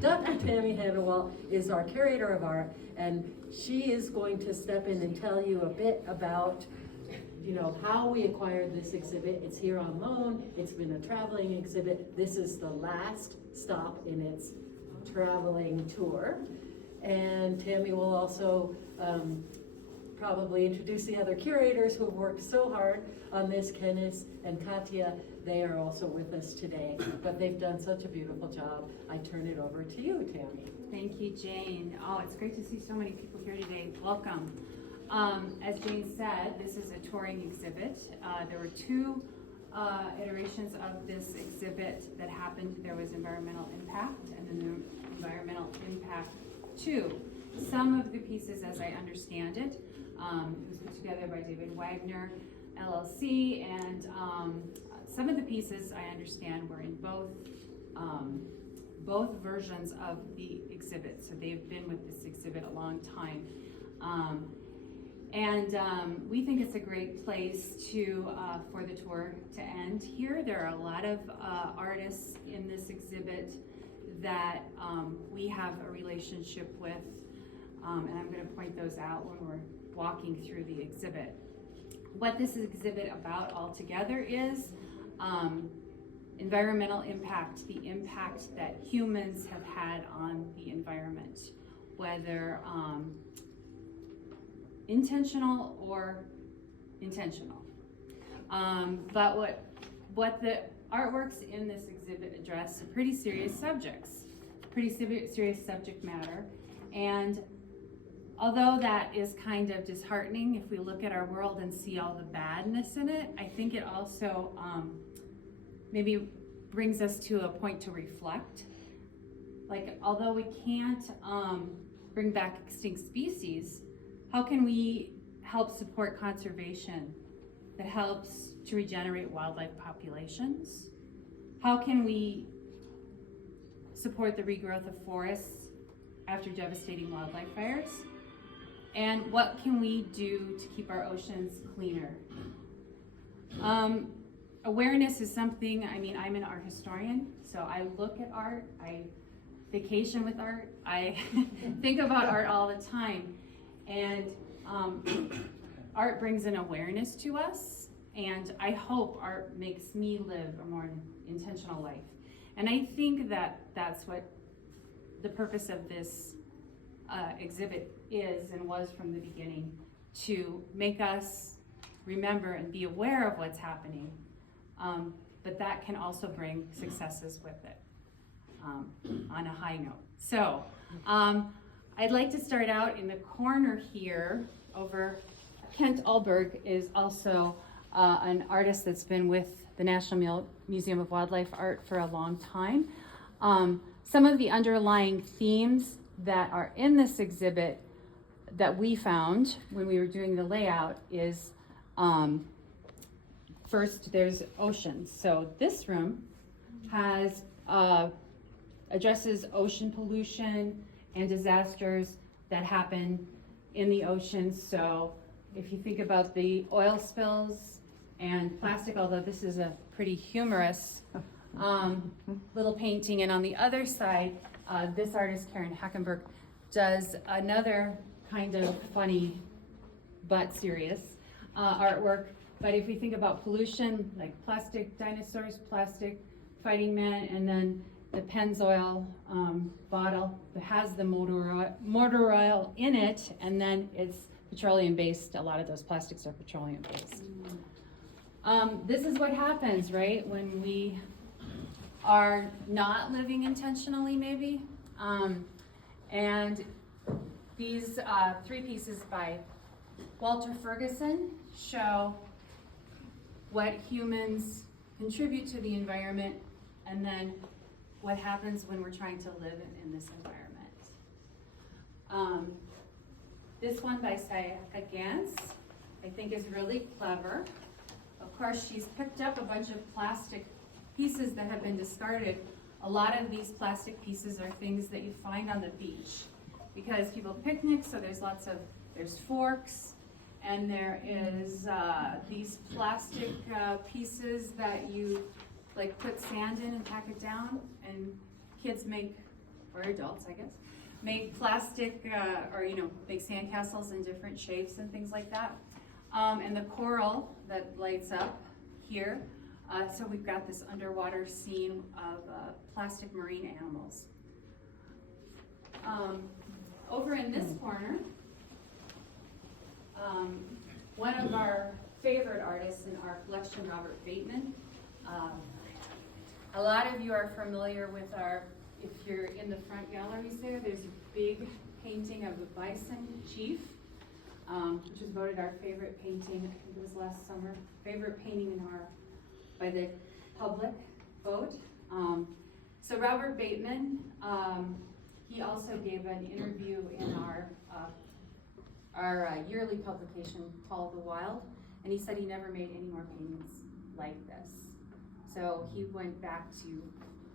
Dr. Tammy Hannawalt is our curator of art, and she is going to step in and tell you a bit about how we acquired this exhibit. It's here on loan. It's been a traveling exhibit. This is the last stop in its traveling tour. And Tammy will also probably introduce the other curators who have worked so hard on this. Kenneth and Katya, they are also with us today, but they've done such a beautiful job. I turn it over to you, Tammy. Thank you, Jane. Oh, it's great to see so many people here today. Welcome. As Jane said, this is a touring exhibit. There were two iterations of this exhibit that happened. There was Environmental Impact and then the Environmental Impact 2. Some of the pieces, as I understand it, it was put together by David Wagner, LLC, and some of the pieces I understand were in both versions of the exhibit. So they've been with this exhibit a long time. We think it's a great place for the tour to end here. There are a lot of artists in this exhibit that we have a relationship with, and I'm going to point those out when we're walking through the exhibit. What this exhibit about altogether is environmental impact, the impact that humans have had on the environment, whether intentional or intentional. But what the artworks in this exhibit address are pretty serious subjects, serious subject matter. And although that is kind of disheartening if we look at our world and see all the badness in it, I think it also maybe brings us to a point to reflect. Like, although we can't bring back extinct species, how can we help support conservation that helps to regenerate wildlife populations? How can we support the regrowth of forests after devastating wildlife fires? And what can we do to keep our oceans cleaner? Awareness is something, I'm an art historian, so I look at art, I vacation with art, I think about art all the time. And art brings an awareness to us, and I hope art makes me live a more intentional life. And I think that that's what the purpose of this exhibit is and was from the beginning, to make us remember and be aware of what's happening, but that can also bring successes with it on a high note. So I'd like to start out in the corner here over. Kent Alberg is also an artist that's been with the National Museum of Wildlife Art for a long time. Some of the underlying themes that are in this exhibit that we found when we were doing the layout is, first, there's oceans. So this room has addresses ocean pollution and disasters that happen in the oceans. So if you think about the oil spills and plastic, although this is a pretty humorous little painting. And on the other side, this artist, Karen Hackenberg, does another kind of funny but serious artwork. But if we think about pollution, like plastic dinosaurs, plastic fighting men, and then the Pennzoil bottle that has the motor oil in it, and then it's petroleum based. A lot of those plastics are petroleum based. This is what happens, right, when we are not living intentionally, maybe. And these three pieces by Walter Ferguson show what humans contribute to the environment, and then what happens when we're trying to live in this environment. This one by Sayaka Gans, I think, is really clever. Of course, she's picked up a bunch of plastic pieces that have been discarded. A lot of these plastic pieces are things that you find on the beach because people picnic, so there's forks, and there is these plastic pieces that you like put sand in and pack it down, and kids make or adults, I guess, make plastic, or, make sandcastles in different shapes and things like that. And the coral that lights up here, so we've got this underwater scene of plastic marine animals. Over in this corner, one of our favorite artists in our collection, Robert Bateman. A lot of you are familiar with if you're in the front galleries there's a big painting of the bison chief, which was voted our favorite painting, I think it was last summer, favorite painting by the public vote. So Robert Bateman, he also gave an interview in our yearly publication, Call of the Wild, and he said he never made any more paintings like this. So he went back to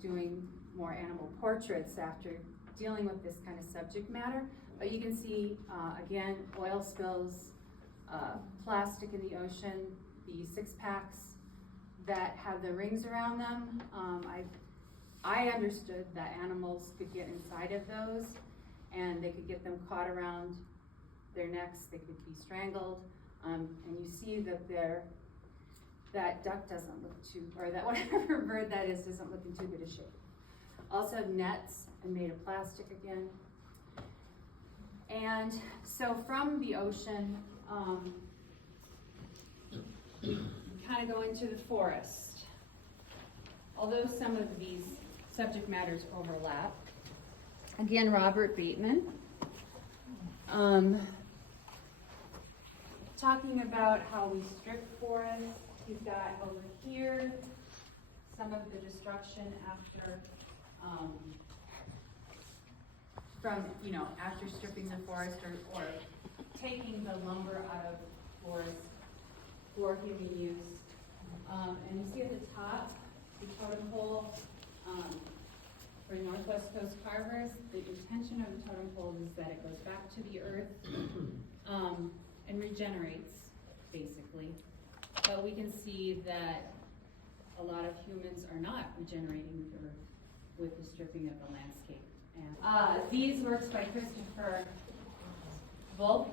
doing more animal portraits after dealing with this kind of subject matter. But you can see, again, oil spills, plastic in the ocean, the 6-packs that have the rings around them. I understood that animals could get inside of those and they could get them caught around their necks, they could be strangled. And you see that duck doesn't look or that whatever bird that is doesn't look in too good a shape. Also nets and made of plastic again. And so from the ocean, kind of go into the forest. Although some of these subject matters overlap. Again, Robert Bateman. Talking about how we strip forests. He's got over here some of the destruction after after stripping the forest or taking the lumber out of forest for human use. And you see at the top, the totem pole for Northwest Coast Carvers. The intention of the totem pole is that it goes back to the earth and regenerates, basically. But we can see that a lot of humans are not regenerating the earth with the stripping of the landscape. And these works by Christopher Volk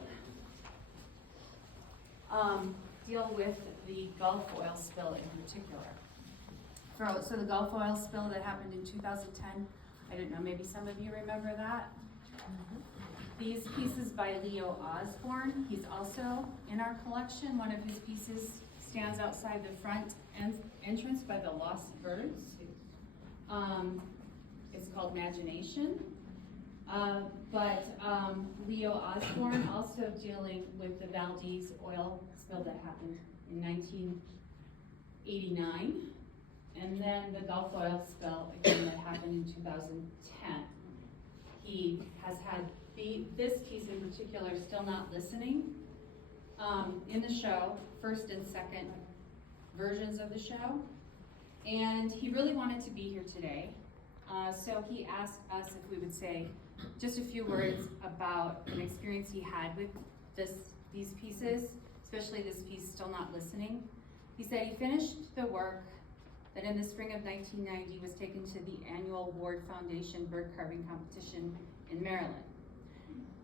deal with the Gulf oil spill in particular. So the Gulf oil spill that happened in 2010, I don't know, maybe some of you remember that. These pieces by Leo Osborne, he's also in our collection. One of his pieces stands outside the front entrance by the Lost Birds. It's called Imagination. But Leo Osborne also dealing with the Valdez oil spill that happened in 1989. And then the Gulf oil spill, again, that happened in 2010. He has had this piece in particular, Still Not Listening, in the show, first and second versions of the show. And he really wanted to be here today. So he asked us if we would say just a few words about an experience he had with these pieces, especially this piece, Still Not Listening. He said he finished the work that in the spring of 1990 was taken to the annual Ward Foundation bird carving competition in Maryland.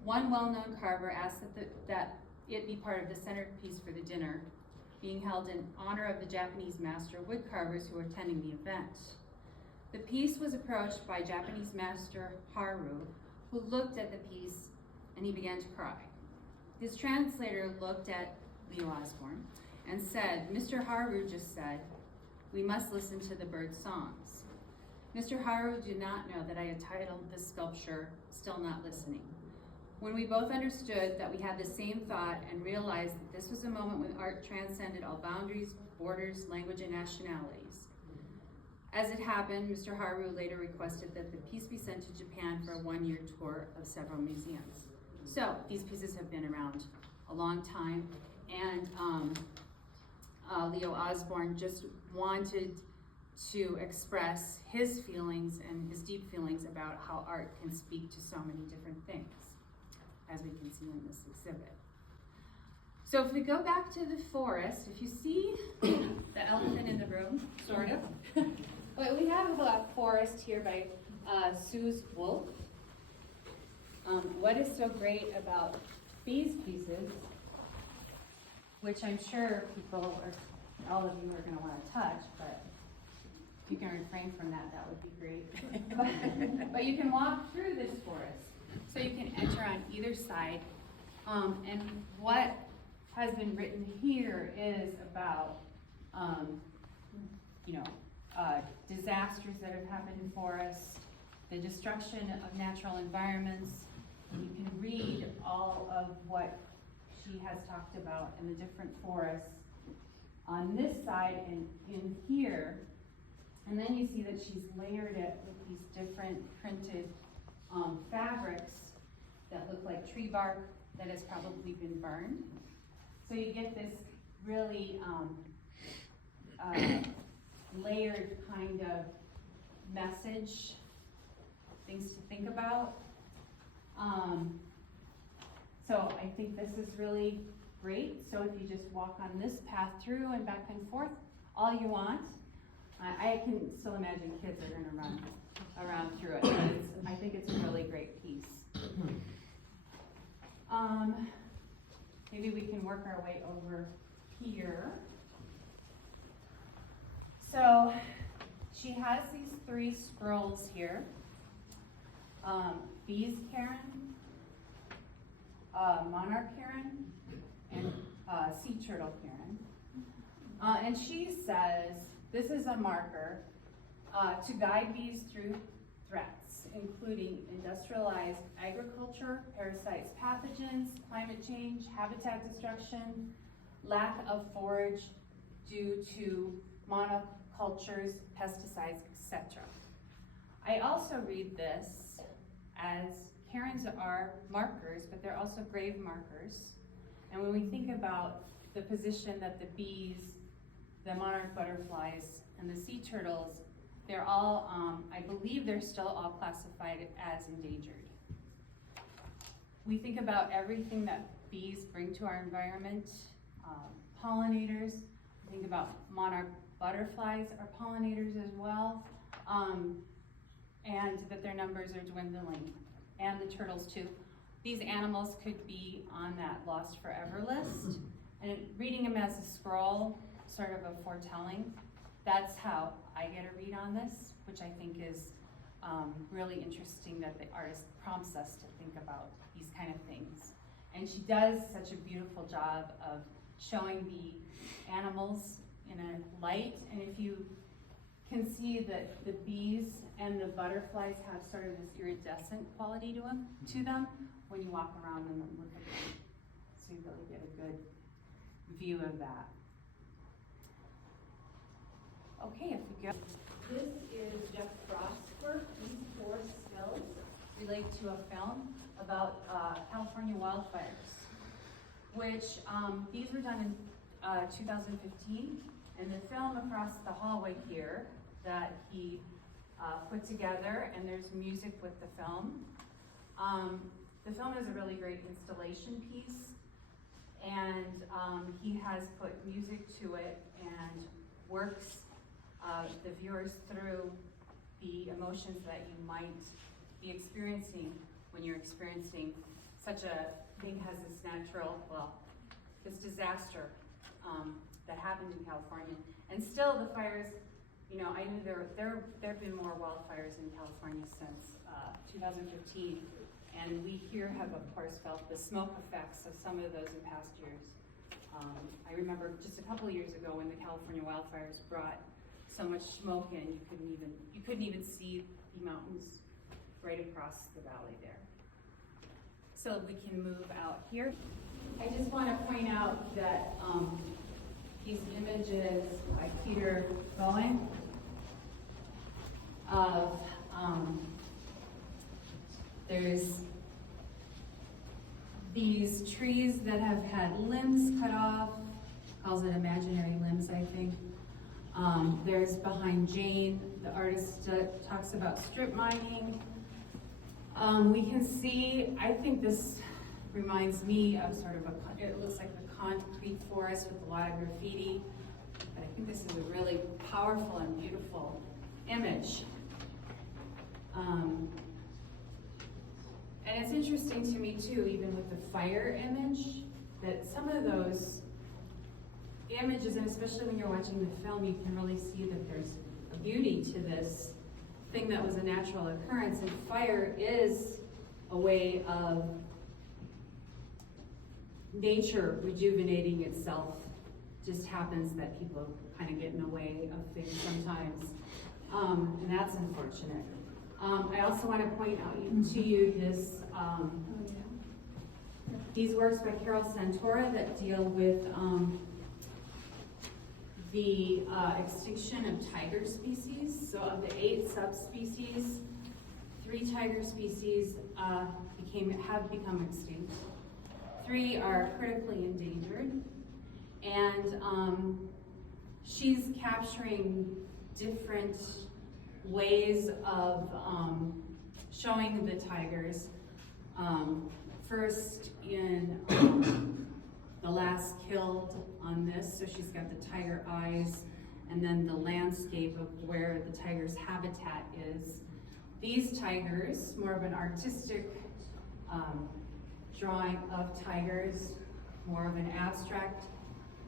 One well-known carver asked that it be part of the centerpiece for the dinner, being held in honor of the Japanese master wood carvers who were attending the event. The piece was approached by Japanese master Haru, who looked at the piece and he began to cry. His translator looked at Leo Osborne and said, "Mr. Haru just said, we must listen to the bird songs." Mr. Haru did not know that I had titled this sculpture, Still Not Listening. When we both understood that we had the same thought and realized that this was a moment when art transcended all boundaries, borders, language, and nationalities. As it happened, Mr. Haru later requested that the piece be sent to Japan for a one-year tour of several museums. So these pieces have been around a long time, and Leo Osborne just wanted to express his feelings and his deep feelings about how art can speak to so many different things, as we can see in this exhibit. So if we go back to the forest, if you see the elephant in the room, sort of, what we have a forest forest here by Suze Wolf. What is so great about these pieces, which I'm sure people, or all of you are going to want to touch, but if you can refrain from that, that would be great. But you can walk through this forest, so you can enter on either side. And what has been written here is about, disasters that have happened in forests, the destruction of natural environments. You can read all of what she has talked about in the different forests on this side and in here. And then you see that she's layered it with these different printed fabrics that look like tree bark that has probably been burned. So you get this really layered kind of message, things to think about. So I think this is really great. So if you just walk on this path through and back and forth all you want, I can still imagine kids are gonna run around through it. But I think it's a really great piece. Maybe we can work our way over here. So she has these 3 scrolls here. Bees Karen, Monarch Karen, and Sea Turtle Karen. And she says, this is a marker to guide bees through threats, including industrialized agriculture, parasites, pathogens, climate change, habitat destruction, lack of forage due to monocultures, pesticides, etc. I also read this as Karens are markers, but they're also grave markers. And when we think about the position that the bees, the monarch butterflies, and the sea turtles, they're all, I believe they're still all classified as endangered. We think about everything that bees bring to our environment, pollinators. We think about monarch butterflies are pollinators as well, and that their numbers are dwindling, and the turtles too. These animals could be on that lost forever list, and reading them as a scroll, sort of a foretelling, that's how I get a read on this, which I think is really interesting that the artist prompts us to think about these kind of things. And she does such a beautiful job of showing the animals in a light, and if you can see that the bees and the butterflies have sort of this iridescent quality to them when you walk around them and look at them. So you really get a good view of that. Okay, if we go. This is Jeff Frost's work. These 4 stills relate to a film about California wildfires, which these were done in 2015, and the film across the hallway here that he put together, and there's music with the film. The film is a really great installation piece, and he has put music to it and works the viewers through the emotions that you might be experiencing when you're experiencing such a thing as this this disaster that happened in California. And still the fires, I knew there have been more wildfires in California since 2015. And we here have, of course, felt the smoke effects of some of those in past years. I remember just a couple of years ago when the California wildfires brought so much smoke in, you couldn't even see the mountains right across the valley there. So we can move out here. I just want to point out that these images by Peter Bowen of there's these trees that have had limbs cut off, calls it imaginary limbs, I think. There's behind Jane, the artist talks about strip mining. We can see, I think this reminds me of sort of it looks like a concrete forest with a lot of graffiti, but I think this is a really powerful and beautiful image. And it's interesting to me too, even with the fire image, that some of those images, and especially when you're watching the film, you can really see that there's a beauty to this thing that was a natural occurrence. And fire is a way of nature rejuvenating itself. Just happens that people kind of get in the way of things sometimes, and that's unfortunate. I also want to point out to you this, these works by Carol Santora that deal with the extinction of tiger species. So of the 8 subspecies, 3 tiger species have become extinct. 3 are critically endangered. And she's capturing different ways of showing the tigers. First in The Last Killed on this, so she's got the tiger eyes, and then the landscape of where the tiger's habitat is. These tigers, more of an artistic drawing of tigers, more of an abstract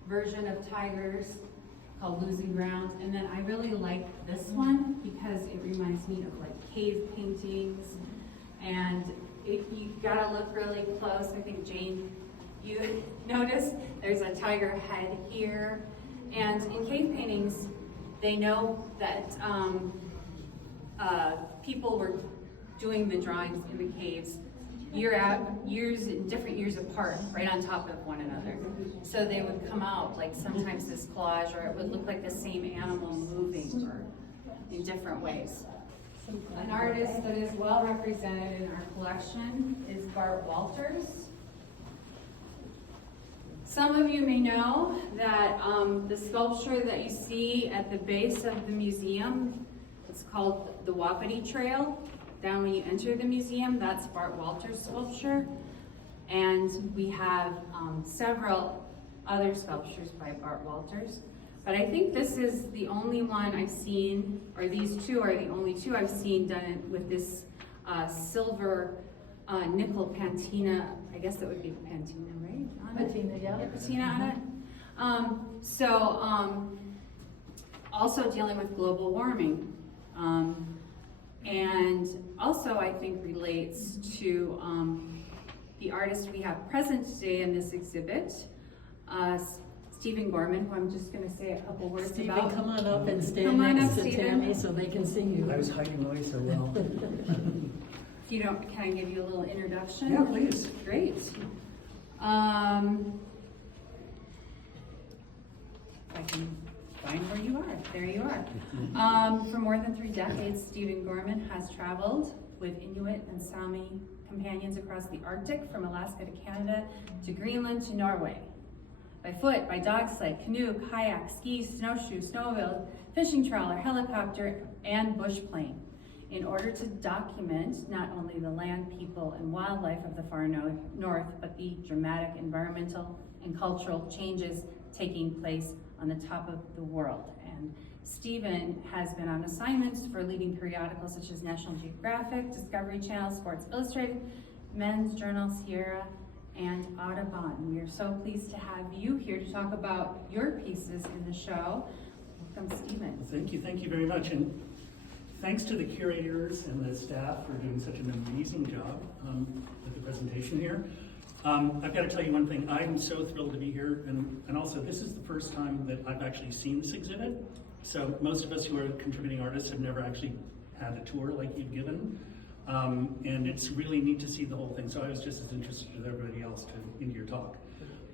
version of tigers called Losing Ground. And then I really like this one because it reminds me of like cave paintings, and you gotta look really close. I think Jane, you notice there's a tiger head here. And in cave paintings, they know that people were doing the drawings in the caves different years apart, right on top of one another. So they would come out like sometimes this collage, or it would look like the same animal moving or in different ways. An artist that is well represented in our collection is Bart Walters. Some of you may know that the sculpture that you see at the base of the museum, it's called the Wapiti Trail. Down when you enter the museum, that's Bart Walters' sculpture. And we have several other sculptures by Bart Walters. But I think this is the only one I've seen, or these 2 are the only 2 I've seen done with this silver nickel patina. I guess that would be patina, right? Patina, yeah. Patina on it. Also dealing with global warming. And also I think relates to the artist we have present today in this exhibit, Stephen Gorman, who I'm just going to say a couple words Stephen, about. come on up and stand Come on next up, to Stephen. Tammy so they can see you. I was hiding away so well. If you don't, can I give you a little introduction? Yeah, please. Great. I can find where you are. There you are. For more than 3 decades, Stephen Gorman has traveled with Inuit and Sami companions across the Arctic, from Alaska to Canada, to Greenland to Norway. By foot, by dog sled, canoe, kayak, ski, snowshoe, snowmobile, fishing trawler, helicopter, and bush plane, in order to document not only the land, people, and wildlife of the far north, but the dramatic environmental and cultural changes taking place on the top of the world. And Stephen has been on assignments for leading periodicals such as National Geographic, Discovery Channel, Sports Illustrated, Men's Journal, Sierra, and Audubon. We are so pleased to have you here to talk about your pieces in the show. Welcome, Stephen. Thank you very much. And thanks to the curators and the staff for doing such an amazing job with the presentation here. I've got to tell you one thing. I'm so thrilled to be here, and also this is the first time that I've actually seen this exhibit. So most of us who are contributing artists have never actually had a tour like you've given, and it's really neat to see the whole thing. So I was just as interested as everybody else into your talk.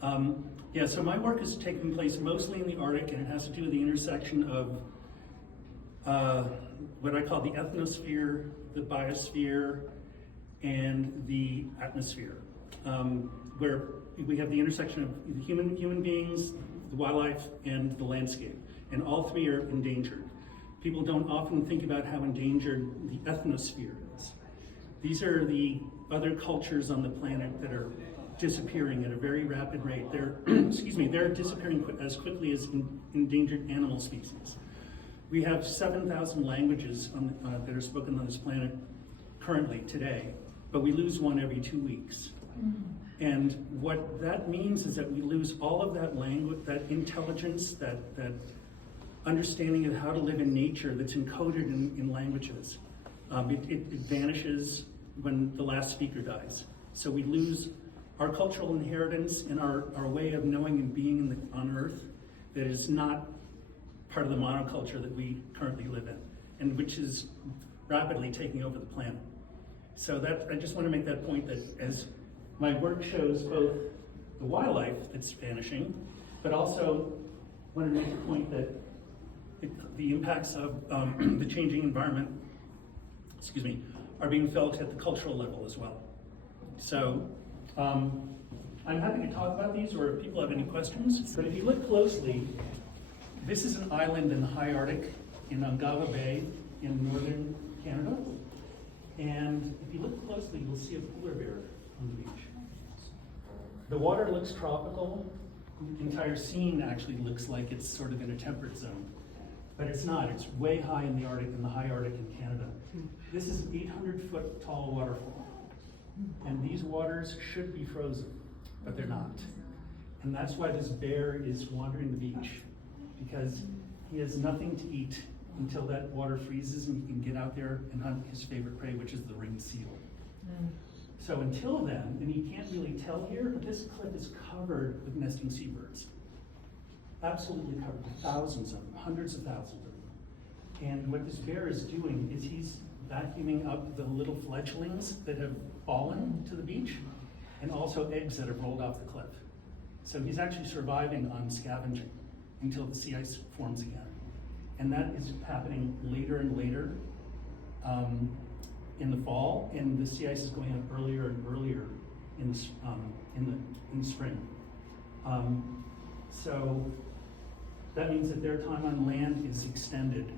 So my work is taking place mostly in the Arctic, and it has to do with the intersection of what I call the ethnosphere, the biosphere, and the atmosphere. Where we have the intersection of human beings, the wildlife, and the landscape, and all 3 are endangered. People don't often think about how endangered the ethnosphere is. These are the other cultures on the planet that are disappearing at a very rapid rate. They're, they're disappearing as quickly as endangered animal species. We have 7,000 languages that are spoken on this planet currently, today, but we lose one every 2 weeks. And what that means is that we lose all of that language, that intelligence, that understanding of how to live in nature that's encoded in languages. It vanishes when the last speaker dies. So we lose our cultural inheritance and our way of knowing and being on Earth that is not part of the monoculture that we currently live in, and which is rapidly taking over the planet. So that I just want to make that point, that as my work shows both the wildlife that's vanishing, but also want to make the point that the impacts of the changing environment, are being felt at the cultural level as well. So I'm happy to talk about these, or if people have any questions. But if you look closely, this is an island in the high Arctic in Ungava Bay in northern Canada. And if you look closely, you'll see a polar bear on the beach. The water looks tropical. The entire scene actually looks like it's sort of in a temperate zone. But it's not. It's way high in the Arctic, in the high Arctic in Canada. This is an 800-foot tall waterfall. And these waters should be frozen, but they're not. And that's why this bear is wandering the beach, because he has nothing to eat until that water freezes and he can get out there and hunt his favorite prey, which is the ringed seal. So until then, and you can't really tell here, but this cliff is covered with nesting seabirds. Absolutely covered with thousands of them, hundreds of thousands of them. And what this bear is doing is he's vacuuming up the little fledglings that have fallen to the beach, and also eggs that have rolled off the cliff. So he's actually surviving on scavenging until the sea ice forms again. And that is happening later and later in the fall, and the sea ice is going up earlier and earlier in the spring. So that means that their time on land is extended.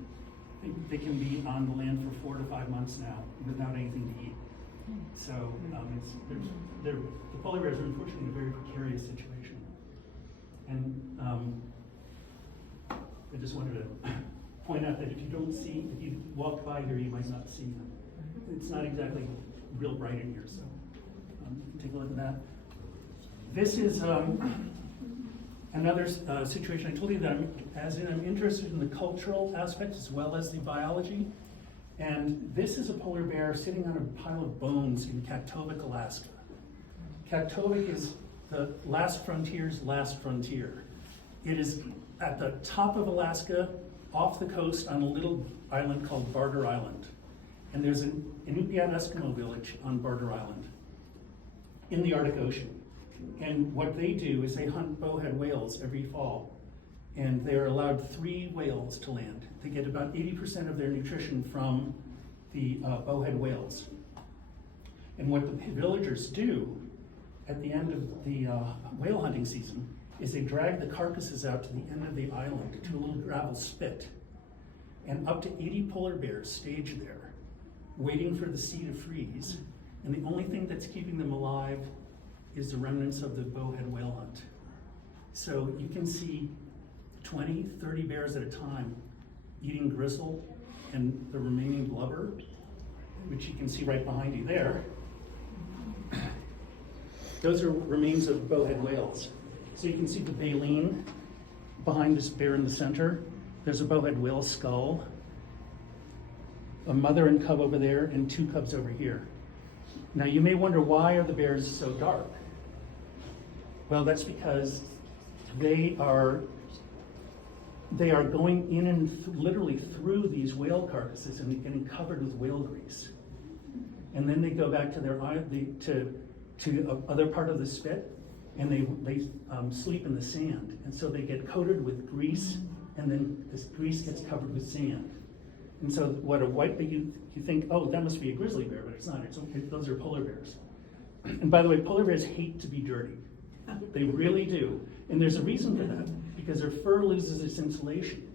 They can be on the land for 4 to 5 months now without anything to eat. So the polar bears are unfortunately in a very precarious situation. And I just wanted to point out that if you walk by here, you might not see them. It's not exactly real bright in here, so take a look at that. This is another situation. I told you that I'm interested in the cultural aspect as well as the biology. And this is a polar bear sitting on a pile of bones in Kaktovik, Alaska. Kaktovik is the last frontier's last frontier. It is at the top of Alaska, off the coast on a little island called Barter Island. And there's an Inupiat Eskimo village on Barter Island in the Arctic Ocean. And what they do is they hunt bowhead whales every fall. And they're allowed 3 whales to land. They get about 80% of their nutrition from the bowhead whales. And what the villagers do at the end of the whale hunting season is they drag the carcasses out to the end of the island to a little gravel spit. And up to 80 polar bears stage there, waiting for the sea to freeze. And the only thing that's keeping them alive is the remnants of the bowhead whale hunt. So you can see 20, 30 bears at a time eating gristle and the remaining blubber, which you can see right behind you there. Those are remains of bowhead whales. So you can see the baleen behind this bear in the center. There's a bowhead whale skull, a mother and cub over there, and 2 cubs over here. Now you may wonder, why are the bears so dark? Well, that's because they are going in and literally through these whale carcasses and getting covered with whale grease. And then they go back to their to other part of the spit, and they sleep in the sand. And so they get coated with grease, and then this grease gets covered with sand. And so what you think, oh, that must be a grizzly bear, but it's not. Those are polar bears. And by the way, polar bears hate to be dirty. They really do. And there's a reason for that, because their fur loses its insulation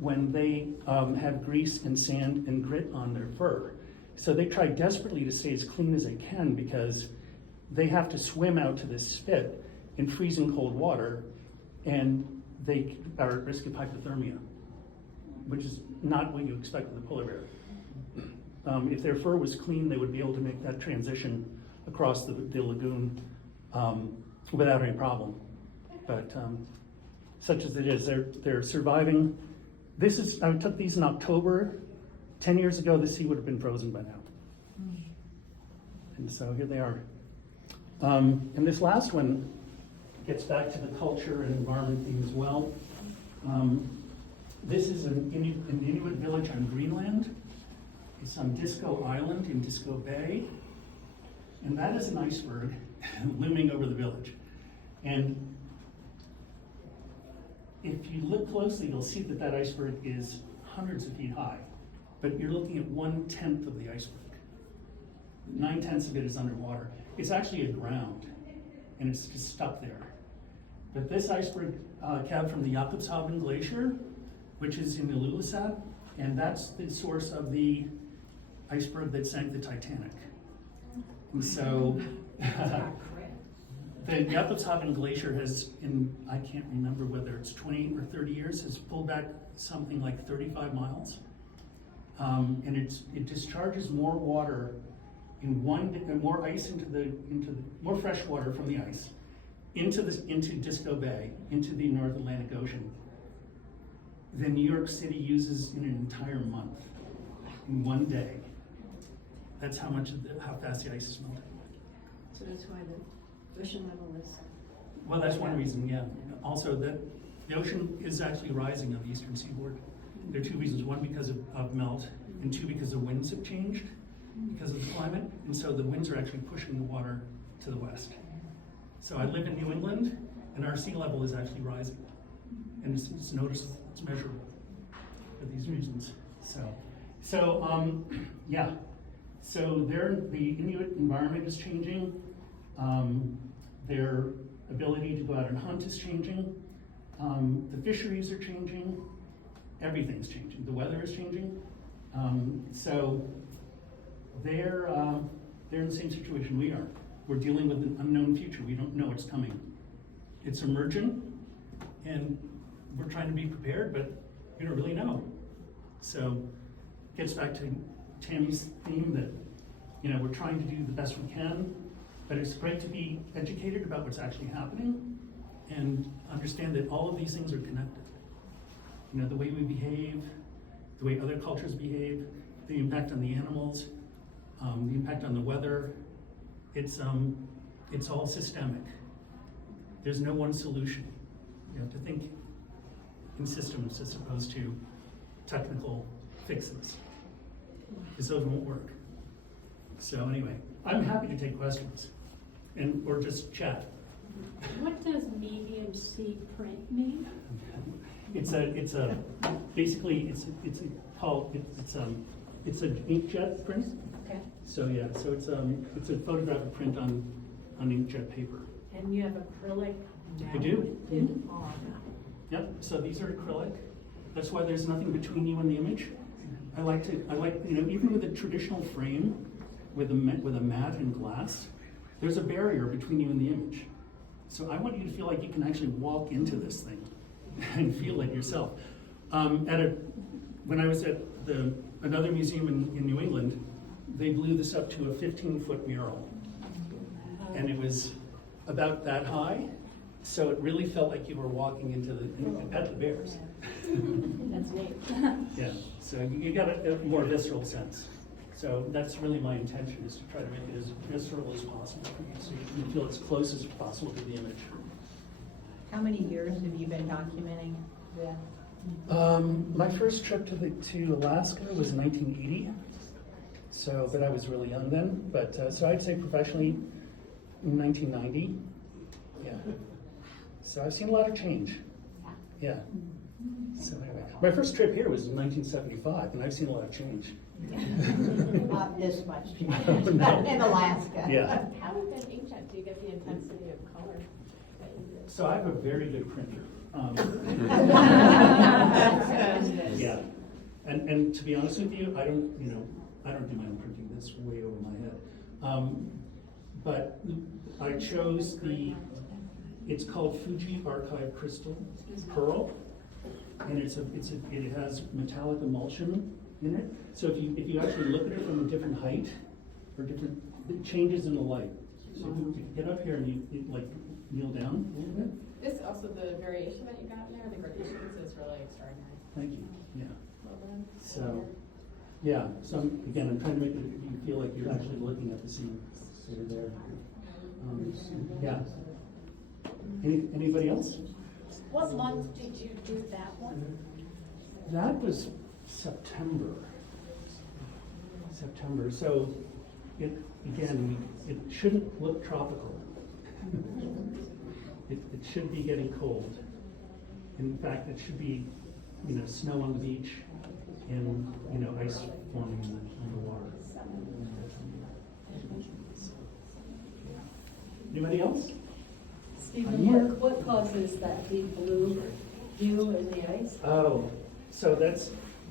when they have grease and sand and grit on their fur. So they try desperately to stay as clean as they can, because they have to swim out to this spit in freezing cold water, and they are at risk of hypothermia. which is not what you expect with a polar bear. If their fur was clean, they would be able to make that transition across the lagoon without any problem. But such as it is, they're surviving. I took these in October. 10 years ago, the sea would have been frozen by now. And so here they are. And this last one gets back to the culture and environment theme as well. This is an Inuit village on Greenland. It's on Disco Island in Disco Bay. And that is an iceberg looming over the village. And if you look closely, you'll see that that iceberg is hundreds of feet high, but you're looking at 1/10 of the iceberg. 9/10 of it is underwater. It's actually aground, and it's just stuck there. But this iceberg came from the Jakobshavn Glacier, which is in Ilulissat, and that's the source of the iceberg that sank the Titanic. And so, the Jakobshavn Glacier has, I can't remember whether it's 20 or 30 years, has pulled back something like 35 miles. And it discharges more water more ice more fresh water from the ice into Disco Bay, into the North Atlantic Ocean, than New York City uses in an entire month, in one day. That's how fast the ice is melting. So that's why the ocean level is. Well, that's one reason, yeah. Also, that the ocean is actually rising on the eastern seaboard. There are two reasons. One, because of melt, and two, because the winds have changed because of the climate. And so the winds are actually pushing the water to the west. So I live in New England, and our sea level is actually rising. And it's noticeable, it's measurable for these reasons. Yeah. So the Inuit environment is changing. Their ability to go out and hunt is changing. The fisheries are changing. Everything's changing. The weather is changing. So they're in the same situation we are. We're dealing with an unknown future. We don't know what's coming. It's emergent, and we're trying to be prepared, but we don't really know. So it gets back to Tammy's theme that we're trying to do the best we can, but it's great to be educated about what's actually happening and understand that all of these things are connected. The way we behave, the way other cultures behave, the impact on the animals, the impact on the weather, it's all systemic. There's no one solution. You have to think in systems as opposed to technical fixes, because those won't work. So anyway, I'm happy to take questions or just chat. What does medium C print mean? It's an inkjet print. Okay. So yeah, it's a photographic print on inkjet paper. And you have acrylic now? I do. In on. Yep. So these are acrylic. That's why there's nothing between you and the image. I like even with a traditional frame with a mat and glass, there's a barrier between you and the image. So I want you to feel like you can actually walk into this thing and feel it yourself. When I was at another museum in New England, they blew this up to a 15-foot mural, and it was about that high. So it really felt like you were walking into at the bears. That's neat. Yeah. So you got a more visceral sense. So that's really my intention, is to try to make it as visceral as possible for you, so you can feel as close as possible to the image. How many years have you been documenting this? My first trip to Alaska was in 1980. But I was really young then. But so I'd say professionally in 1990. Yeah. So I've seen a lot of change. Yeah. So anyway, my first trip here was in 1975, and I've seen a lot of change. Not this much. No. In Alaska. Yeah. How with that inkjet do you get the intensity of color that you do? So I have a very good printer. Yeah. And to be honest with you, I don't do my own printing. That's way over my head. But I chose it's called Fuji Archive Crystal Pearl. and it has metallic emulsion in it. So if you actually look at it from a different height, or different, it changes in the light. So if you get up here and you like kneel down a little bit. This also, the variation that you got in there, the gradations is really extraordinary. Thank you, yeah. Well done. So, yeah, so again, I'm trying to make you feel like you're actually looking at the scene. So you're there. Yeah. Anybody else? What month did you do that one? That was September. So it shouldn't look tropical. It should be getting cold. In fact, it should be, snow on the beach and, ice forming in the water. Anybody else? Stephen, what causes that deep blue hue in the ice? Oh, so that's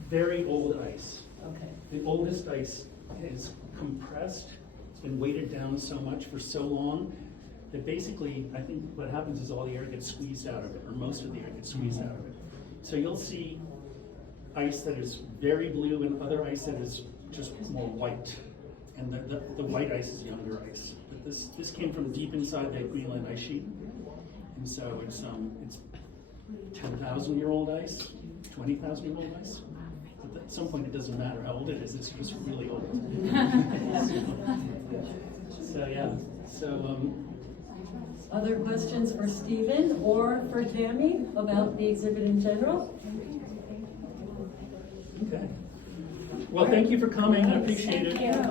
very old ice. Okay. The oldest ice is compressed. It's been weighted down so much for so long that basically, I think what happens is all the air gets squeezed out of it, or most of the air gets squeezed out of it. So you'll see ice that is very blue and other ice that is just more white. And the white ice is younger ice. But this came from deep inside the Greenland ice sheet. And so it's 10,000-year-old ice, 20,000-year-old ice. But at some point it doesn't matter how old it is, it's just really old. So yeah, Other questions for Stephen or for Tammy about the exhibit in general? okay. Well, thank you for coming, I appreciate it. Thank you.